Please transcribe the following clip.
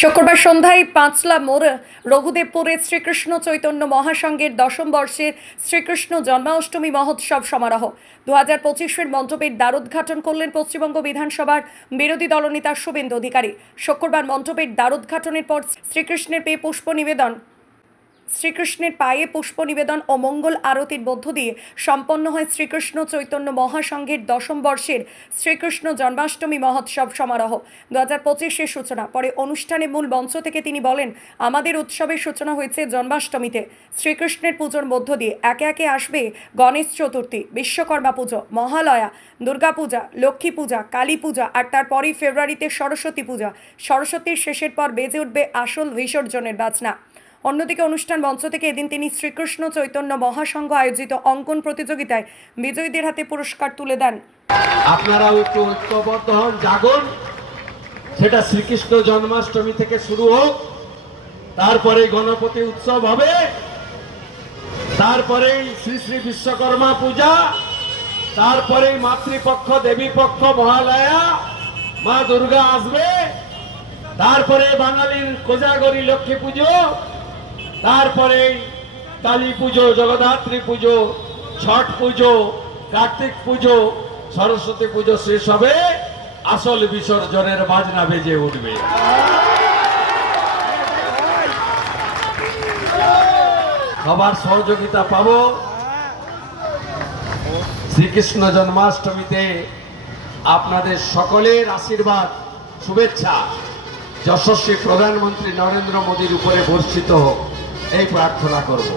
শুক্রবার সন্ধ্যায় পাঁচলা মোড় রঘুদেবপুরে শ্রীকৃষ্ণ চৈতন্য মহাসংঘের দশম বর্ষের শ্রীকৃষ্ণ জন্মাষ্টমী মহোৎসব সমারোহ। দু হাজার পঁচিশের মণ্ডপের দ্বারোদ্ঘাটন করলেন পশ্চিমবঙ্গ বিধানসভার বিরোধী দলনেতা শুভেন্দু অধিকারী। শুক্রবার মণ্ডপের দ্বারোদ্ঘাটনের পর শ্রীকৃষ্ণের পেয়ে পুষ্প নিবেদন। শ্রীকৃষ্ণের পায়ে পুষ্প নিবেদন ও মঙ্গল আরতির মধ্য দিয়ে সম্পন্ন হয় শ্রীকৃষ্ণ চৈতন্য মহাসংঘের দশম বর্ষের শ্রীকৃষ্ণ জন্মাষ্টমী মহোৎসব সমারোহ। দু হাজার পঁচিশের সূচনা। পরে অনুষ্ঠানে মূল মঞ্চ থেকে তিনি বলেন, আমাদের উৎসবের সূচনা হয়েছে জন্মাষ্টমীতে। শ্রীকৃষ্ণের পুজোর মধ্য দিয়ে একে একে আসবে গণেশ চতুর্থী, বিশ্বকর্মা পুজো, মহালয়া দুর্গাপূজা লক্ষ্মী পূজা, কালী পূজা আর তারপরেই ফেব্রুয়ারিতে সরস্বতী পূজা। সরস্বতীর শেষের পর বেজে উঠবে আসল বিসর্জনের বাজনা। অন্যদিকে অনুষ্ঠান মঞ্চ থেকে এদিন তিনি শ্রীকৃষ্ণ চৈতন্য মহাসংঘ আয়োজিত অঙ্কন প্রতিযোগিতায় বিজয়ীদের হাতে পুরস্কার তুলে দেন। আপনারাও ঐক্যবদ্ধ হন, জাগুন। সেটা শ্রীকৃষ্ণ জন্মাষ্টমী থেকে শুরু হোক তারপরে গণপতি উৎসব হবে তারপরে শ্রী শ্রী বিশ্বকর্মা পূজা তারপরে মাতৃপক্ষ দেবী পক্ষ মহালয়া, মা দুর্গা আসবে, তারপরে বাঙালির কোজাগরি লক্ষ্মী পুজো তারপরে কালী পুজো, জগদ্ধাত্রী পুজো, ছট পুজো, কার্তিক পুজো, সরস্বতী পুজো শেষ হবে। আসল বিসর্জনের বাজনা বেজে উঠবে। সবার সহযোগিতা পাব। শ্রীকৃষ্ণ জন্মাষ্টমীতে আপনাদের সকলের আশীর্বাদ, শুভেচ্ছা। যশস্বী প্রধানমন্ত্রী নরেন্দ্র মোদীর উপরে বর্ষিত হোক। এই প্রার্থনা করব